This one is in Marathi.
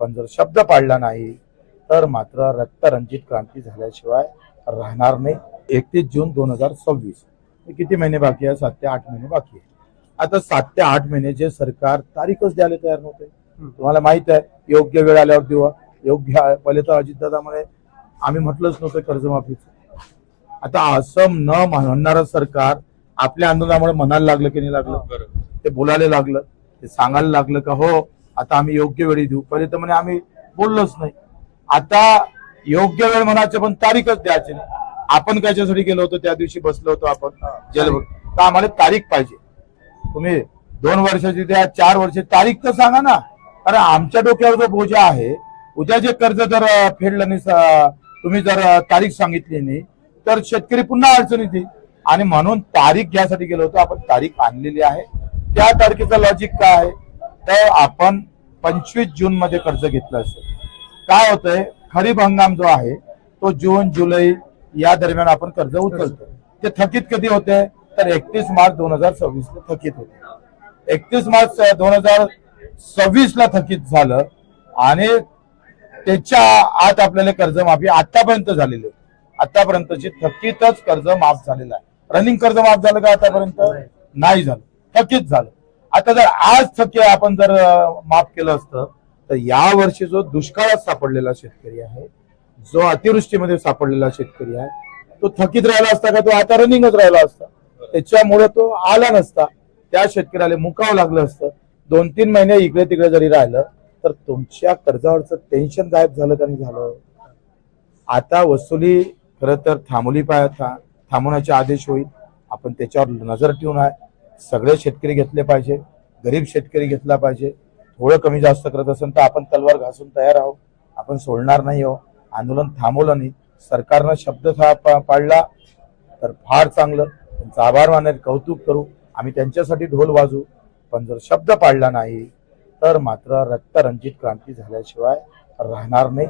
पण जर शब्द पाळला नाही तर मात्र रक्तरंजित क्रांती झाल्याशिवाय राहणार नाही। 31 जून 2026 किती महिने बाकी आहे? 7 ते 8 महिने बाकी आहे। आता 7 ते 8 महिने जे सरकार तारीखच द्यायला तयार नव्हते। तुम्हाला माहित आहे, योग्य वेळ आल्यावर देऊ, योग्य पहिले तर अजितदादा म्हणे आम्ही म्हटलंच नव्हतं कर्जमाफीचं। आता असं न म्हणणारं सरकार आपल्या आंदोलनामुळे म्हणायला लागलं की नाही लागलं, ते बोलायला लागलं, ते सांगायला लागलं का हो आता आम्ही योग्य वेळी देऊ। पहिले तर म्हणे आम्ही बोललोच नाही। आता योग्य वेळ म्हणायचं पण तारीखच द्यायची नाही। आपण कशासाठी गेलो होतो त्या दिवशी? बसलो होतो आपण जेलवर, तर आम्हाला तारीख पाहिजे। तुम्ही 2 वर्षाची द्या, 4 वर्षाची तारीख तर सांगा ना। अरे आमच्या डोक्यावर जो बोजा आहे, उद्या जे कर्ज जर फेडलं नाही, तुम्ही जर तारीख सांगितली नाही तर शेतकरी पुन्हा अडचणीत येईल। आणि म्हणून तारीख घ्यायसाठी गेलो होतो आपण, तारीख आणलेली आहे। त्या तारखेचं लॉजिक काय आहे तर आपण 25 जून मध्ये कर्ज घेतलं असेल। काय होतंय, खरीप हंगाम जो आहे तो जून जुलै या दरम्यान आपण कर्ज उचलतो। ते थकीत कधी होते तर 31 मार्च 2026 ला थकीत होते। 31 मार्च 2026 ला थकीत झालं आणि त्याच्या आत आपल्याला कर्जमाफी आतापर्यंत झालेली आहे। आतापर्यंतची थकीतच कर्ज माफ झालेलं आहे। रनिंग कर्ज माफ झालं का आतापर्यंत? नाही झालं, थकीत झालं। आता जर आज थकीत आपण जर माफ केलं असतं तर या वर्षी जो दुष्काळात सापडलेला शेतकरी आहे, जो अतिवृष्टीमध्ये सापडलेला शेतकरी आहे, तो थकीत राहिला असता का? तो आता रनिंगच राहिला असता, त्याच्यामुळे तो आला नसता। त्या शेतकऱ्याला मुकावं लागलं असतं। 2-3 महिने इकडे तिकडे जरी राहिलं तर तुमच्या कर्जावरचं टेन्शन गायब झालं का नाही झालं? आता वसुली खरं तर थांबवण्याचे आदेश होईल। आपण त्याच्यावर नजर ठेवून आहे। सगळे शेतकरी घेतले पाहिजे, गरीब शेतकरी घेतला पाहिजे। थोडं कमी जास्त करत असेल तर आपण तलवार घासून तयार आहोत, आपण सोडणार नाही आहोत। आंदोलन थांबवलं नाही, सरकारनं शब्द पाळला तर फार चांगलं, त्यांचा आभार मानेल, कौतुक करू, आम्ही त्यांच्यासाठी ढोल वाजू। पण जर शब्द पाळला नाही तर मात्र रक्तरंजित क्रांती झाल्याशिवाय राहणार नाही।